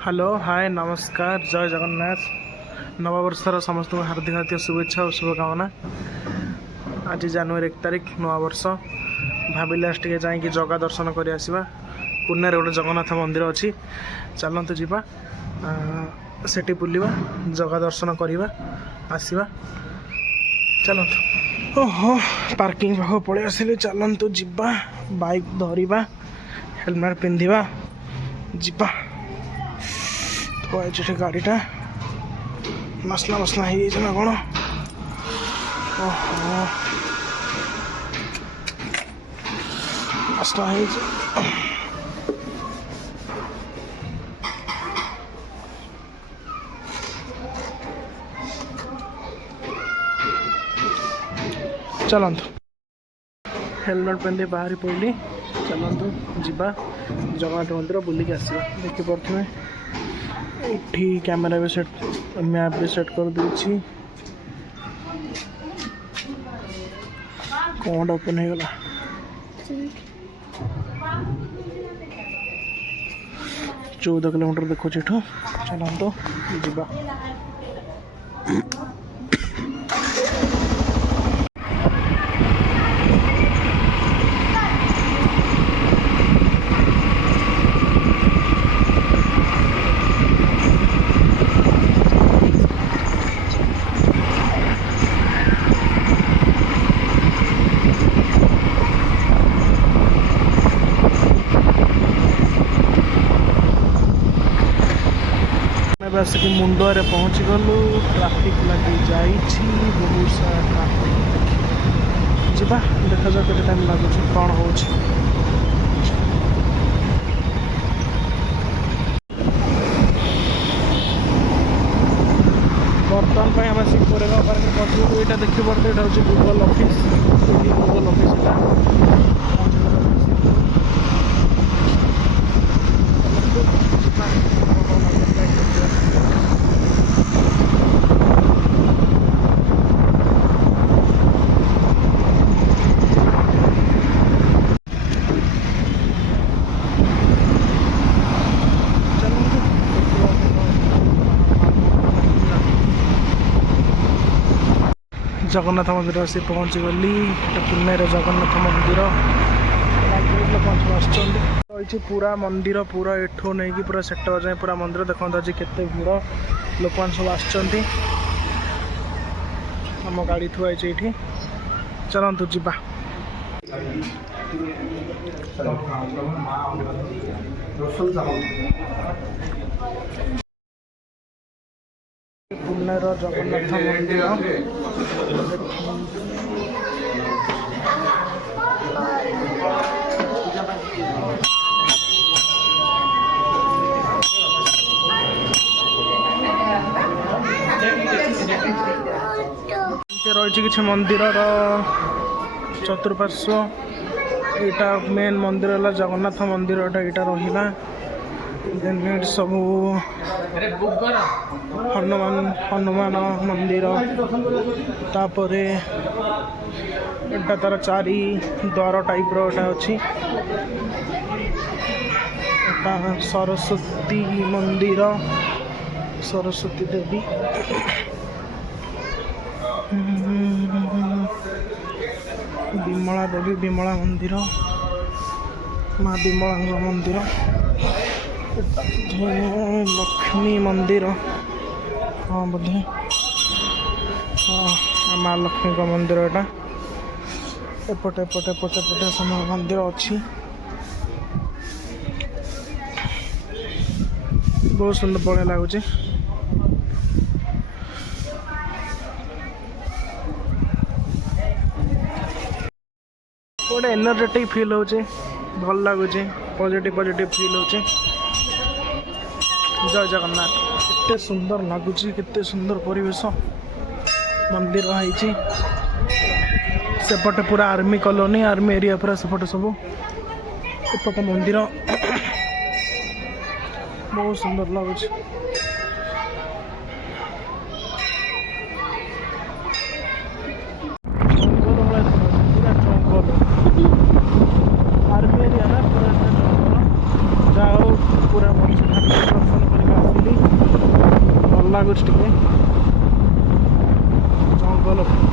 Hello hi नमस्कार जय जगन्नाथ नववर्षर समस्त हार्दिक हार्दिक शुभेच्छा और शुभकामना। आज जनवरी 1 तारिख नवा वर्ष भाविले आज टे जाकि जगह दर्शन कर आसवा। पुणे गोटे जगन्नाथ मंदिर अच्छी चलतु जावा सेठी बुलवा जगह दर्शन करवा आसवा चलतु। ओहो पार्किंग पाख पलि आसिले चलतु जावा बाइक धरवा हेलमेट पिंधिवा जावा। गाड़ीटा मसला मसला हो ना कौन ओहो मसला हो चलतु हेलमेट पिंधि बाहरी पड़ली चलतु जावा जगन्नाथ मंदिर बुलिक आसवा। देखिपे ये कैमेरा भी सेट मैप भी सेट कर दूसरी कौन ओपन हो गला 14 किलोमीटर देखो चलो तो जीवा। बस कि मुंडरे पहुँची गलु ट्राफिक लगी जाइए बहुत सारा ट्राफिक जीवा देखा जाए केते टाइम लगुच कौन हो। बर्तमान पर आम आसिक कोरेगाँव पार्क पहुँचू यहाँ देखी पड़ते यहाँ हूँ Google office Google office Jagannath मंदिर आसी पहुँची गली पुणे जगन्नाथ मंदिर रही पूरा मंदिर पूरा एठू नहीं कि पूरा सेक्टर जाए पूरा मंदिर देखो आज केते भीड़ लोक सब आसचंती आम गाड़ी थुआई ये चलतु जावा। पुणे जगन्नाथ मंदिर रही कि मंदिर चतुर्पार्श्व यहाँ मेन मंदिर है जगन्नाथ मंदिर यहाँ रहा सब हनुमान मंदिर तापर एटा तार चारि द्वार टाइप रोटा अच्छी सरस्वती मंदिर सरस्वती देवी विमला देवी विमला मंदिर माँ विमला मंदिर लक्ष्मी मंदिर हाँ बोधे हाँ माँ लक्ष्मी का मंदिर यहाँ एपटे एपटे एपटे एपटे सब मंदिर अच्छी बहुत सुंदर बढ़िया लगुच। गोटे एनर्जेटिक फील हो भल लगुच पॉजिटिव पॉजिटिव फील हो। जय जगन्नाथ केते सुंदर लगुच केते सुंदर परिवेश मंदिर है सेपटे पूरा आर्मी कॉलोनी आर्मी एरिया पूरा सेपटे सब एपटे मंदिर बहुत सुंदर लगुच। आर्मी एरिया ना पूरा जंगल जाओ पूरा दर्शन करवा ଲାଗୁଛି ଟିକେ ଜଙ୍ଗଲ